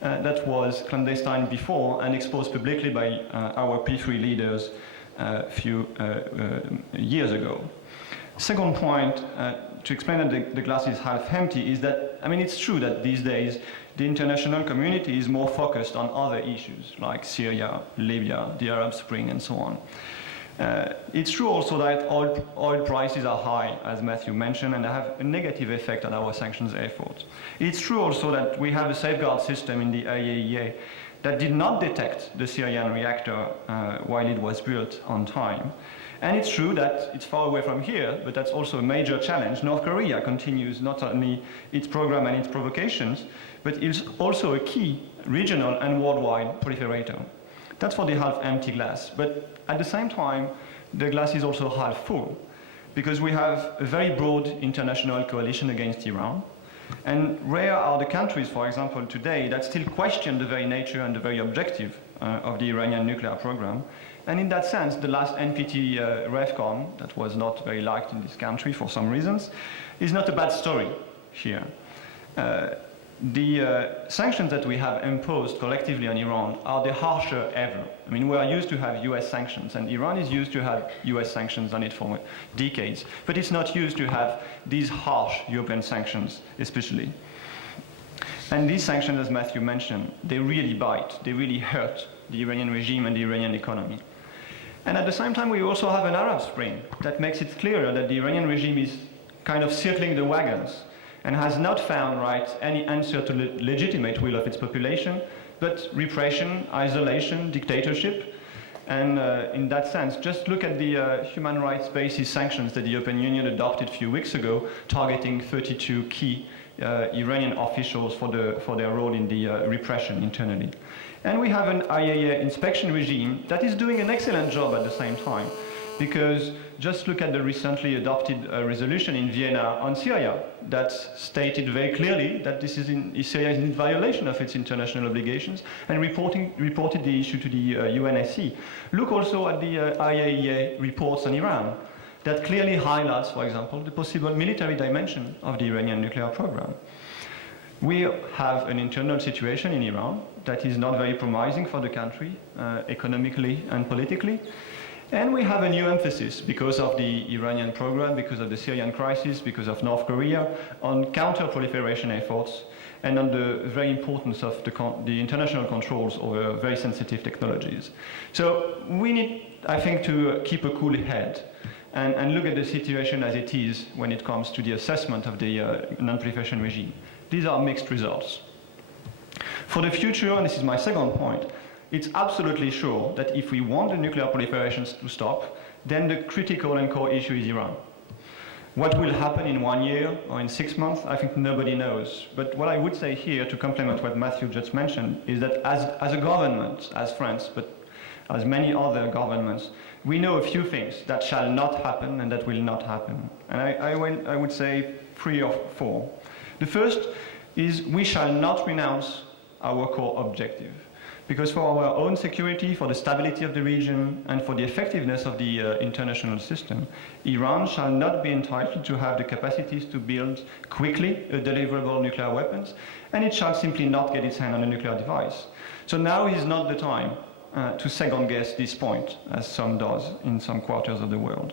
that was clandestine before and exposed publicly by our P3 leaders a few years ago. Second point, to explain that the glass is half empty, is that, I mean, it's true that these days the international community is more focused on other issues like Syria, Libya, the Arab Spring, and so on. It's true also that oil prices are high, as Matthew mentioned, and have a negative effect on our sanctions efforts. It's true also that we have a safeguard system in the IAEA that did not detect the Syrian reactor while it was built on time. And it's true that it's far away from here, but that's also a major challenge. North Korea continues not only its program and its provocations, but is also a key regional and worldwide proliferator. That's for the half-empty glass. But at the same time, the glass is also half full, because we have a very broad international coalition against Iran. And rare are the countries, for example, today, that still question the very nature and the very objective of the Iranian nuclear program. And in that sense, the last NPT REFCON, that was not very liked in this country for some reasons, is not a bad story here. The sanctions that we have imposed collectively on Iran are the harsher ever. I mean, we are used to have US sanctions, and Iran is used to have US sanctions on it for decades. But it's not used to have these harsh European sanctions, especially. And these sanctions, as Matthew mentioned, they really bite. They really hurt the Iranian regime and the Iranian economy. And at the same time, we also have an Arab Spring that makes it clearer that the Iranian regime is kind of circling the wagons and has not found any answer to the legitimate will of its population, but repression, isolation, dictatorship. And in that sense, just look at the human rights basis sanctions that the European Union adopted a few weeks ago, targeting 32 key Iranian officials for their role in the repression internally. And we have an IAEA inspection regime that is doing an excellent job at the same time, because just look at the recently adopted resolution in Vienna on Syria that stated very clearly that Syria is in violation of its international obligations and reported the issue to the UNSC. Look also at the IAEA reports on Iran that clearly highlights, for example, the possible military dimension of the Iranian nuclear program. We have an internal situation in Iran that is not very promising for the country, economically and politically. And we have a new emphasis because of the Iranian program, because of the Syrian crisis, because of North Korea, on counter-proliferation efforts and on the very importance of the international controls over very sensitive technologies. So we need, I think, to keep a cool head and look at the situation as it is when it comes to the assessment of the non-proliferation regime. These are mixed results. For the future, and this is my second point, it's absolutely sure that if we want the nuclear proliferations to stop, then the critical and core issue is Iran. What will happen in 1 year or in 6 months, I think nobody knows. But what I would say here, to complement what Matthew just mentioned, is that as a government, as France, but as many other governments, we know a few things that shall not happen and that will not happen. And I would say 3 or 4. The first is we shall not renounce our core objective. Because for our own security, for the stability of the region, and for the effectiveness of the international system, Iran shall not be entitled to have the capacities to build quickly deliverable nuclear weapons, and it shall simply not get its hand on a nuclear device. So now is not the time to second-guess this point, as some does in some quarters of the world.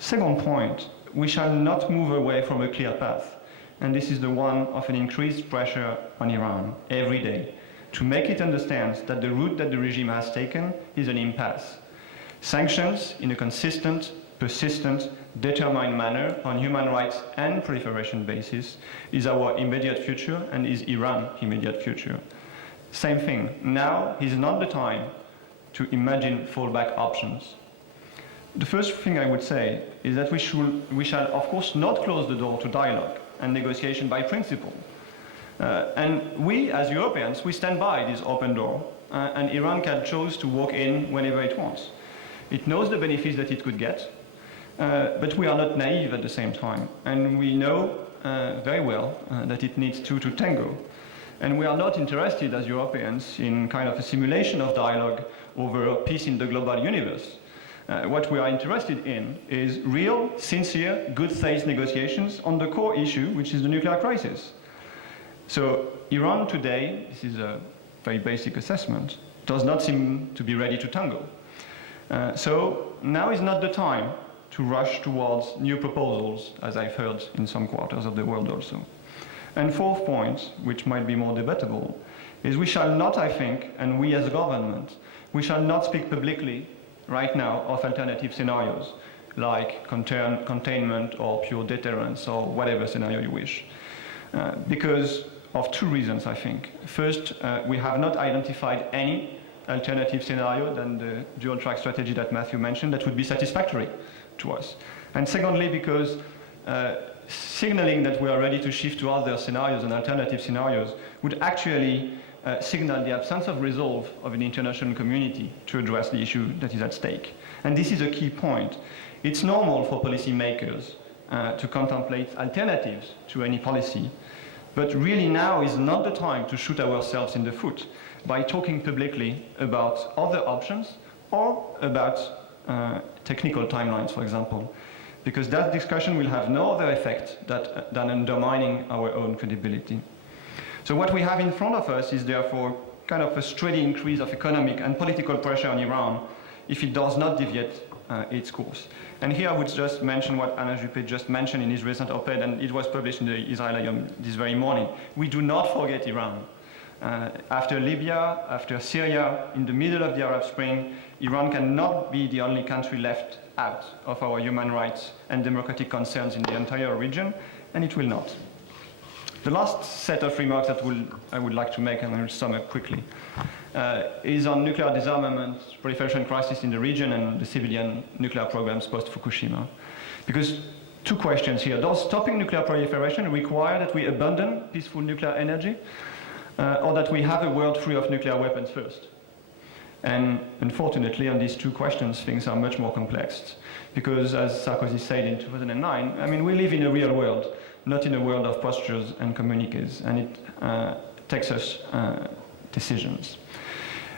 Second point, we shall not move away from a clear path, and this is the one of an increased pressure on Iran every day, to make it understand that the route that the regime has taken is an impasse. Sanctions in a consistent, persistent, determined manner on human rights and proliferation basis is our immediate future and is Iran's immediate future. Same thing, now is not the time to imagine fallback options. The first thing I would say is that we shall of course not close the door to dialogue and negotiation by principle. And we, as Europeans, we stand by this open door, and Iran can choose to walk in whenever it wants. It knows the benefits that it could get, but we are not naive at the same time, and we know very well that it needs two to tango. And we are not interested, as Europeans, in kind of a simulation of dialogue over peace in the global universe. What we are interested in is real, sincere, good faith negotiations on the core issue, which is the nuclear crisis. So Iran today, this is a very basic assessment, does not seem to be ready to tango. So now is not the time to rush towards new proposals, as I've heard in some quarters of the world also. And fourth point, which might be more debatable, is we shall not, I think, and we as a government, we shall not speak publicly right now of alternative scenarios, like containment or pure deterrence or whatever scenario you wish. Because of two reasons, I think. First, we have not identified any alternative scenario than the dual track strategy that Matthew mentioned that would be satisfactory to us. And secondly, because signaling that we are ready to shift to other scenarios and alternative scenarios would actually signal the absence of resolve of an international community to address the issue that is at stake. And this is a key point. It's normal for policymakers to contemplate alternatives to any policy, but really now is not the time to shoot ourselves in the foot by talking publicly about other options or about technical timelines, for example, because that discussion will have no other effect than undermining our own credibility. So what we have in front of us is therefore kind of a steady increase of economic and political pressure on Iran if it does not deviate its course. And here I would just mention what Alain Juppé just mentioned in his recent op-ed, and it was published in the Israel this very morning. We do not forget Iran. After Libya, after Syria, in the middle of the Arab Spring, Iran cannot be the only country left out of our human rights and democratic concerns in the entire region, and it will not. The last set of remarks that I would like to make, and I will sum up quickly, is on nuclear disarmament, proliferation crisis in the region, and the civilian nuclear programs post-Fukushima. Because two questions here. Does stopping nuclear proliferation require that we abandon peaceful nuclear energy, or that we have a world free of nuclear weapons first? And unfortunately, on these two questions, things are much more complex. Because as Sarkozy said in 2009, I mean, we live in a real world, not in a world of postures and communiques, and it takes us decisions.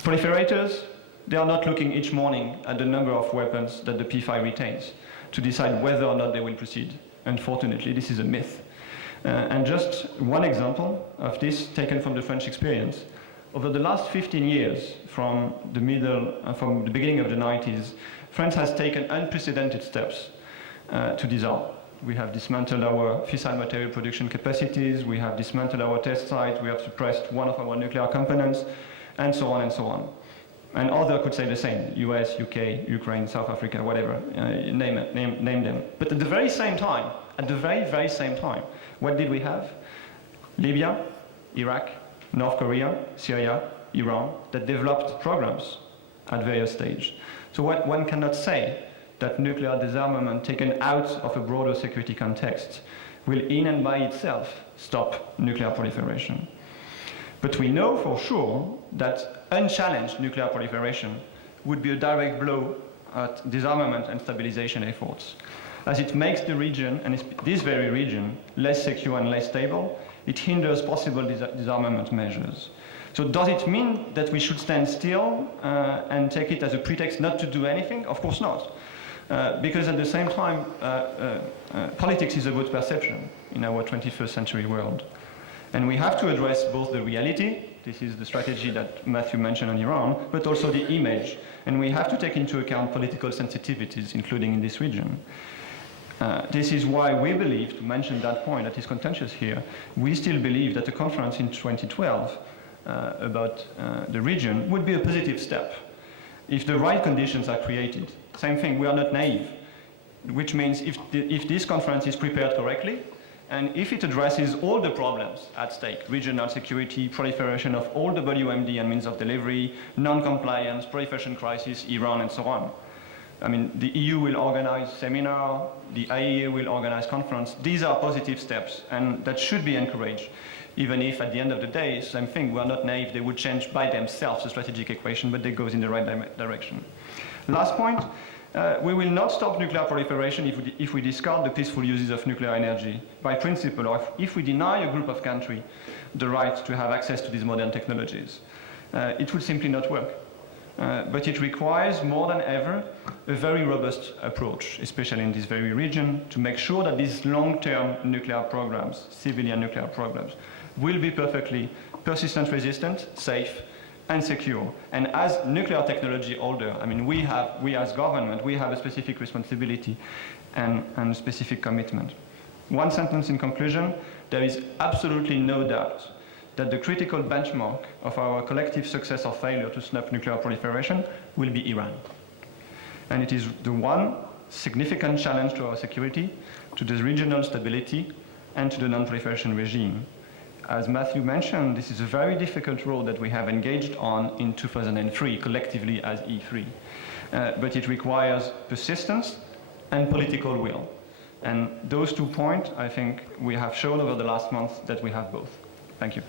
Proliferators, they are not looking each morning at the number of weapons that the P5 retains to decide whether or not they will proceed. Unfortunately, this is a myth. And just one example of this taken from the French experience. Over the last 15 years, from the beginning of the 90s, France has taken unprecedented steps to disarm. We have dismantled our fissile material production capacities, we have dismantled our test site, we have suppressed one of our nuclear components, and so on and so on. And others could say the same, US, UK, Ukraine, South Africa, whatever, name them. But at the very same time, very same time, what did we have? Libya, Iraq, North Korea, Syria, Iran, that developed programs at various stages. So what one cannot say that nuclear disarmament taken out of a broader security context will in and by itself stop nuclear proliferation. But we know for sure that unchallenged nuclear proliferation would be a direct blow at disarmament and stabilization efforts. As it makes the region, and this very region, less secure and less stable, it hinders possible disarmament measures. So does it mean that we should stand still and take it as a pretext not to do anything? Of course not. Because at the same time, politics is about perception in our 21st century world. And we have to address both the reality, this is the strategy that Matthew mentioned on Iran, but also the image. And we have to take into account political sensitivities, including in this region. This is why we believe, to mention that point that is contentious here, we still believe that the conference in 2012 about the region would be a positive step if the right conditions are created. Same thing, we are not naive, which means if this conference is prepared correctly, and if it addresses all the problems at stake, regional security, proliferation of all the WMD and means of delivery, non-compliance, proliferation crisis, Iran, and so on. I mean, the EU will organize seminar, the IAEC will organize conference. These are positive steps, and that should be encouraged, even if at the end of the day, same thing, we are not naive, they would change by themselves the strategic equation, but they go in the right direction. Last point, we will not stop nuclear proliferation if we discard the peaceful uses of nuclear energy by principle, or if we deny a group of countries the right to have access to these modern technologies. It will simply not work. But it requires more than ever a very robust approach, especially in this very region, to make sure that these long-term nuclear programs, civilian nuclear programs, will be perfectly persistent resistant, safe, and secure. And as nuclear technology holder, I mean, we as government, we have a specific responsibility and specific commitment. One sentence in conclusion, there is absolutely no doubt that the critical benchmark of our collective success or failure to stop nuclear proliferation will be Iran. And it is the one significant challenge to our security, to the regional stability, and to the non-proliferation regime. As Matthew mentioned, this is a very difficult road that we have engaged on in 2003, collectively as E3. But it requires persistence and political will. And those 2 points, I think, we have shown over the last month that we have both. Thank you.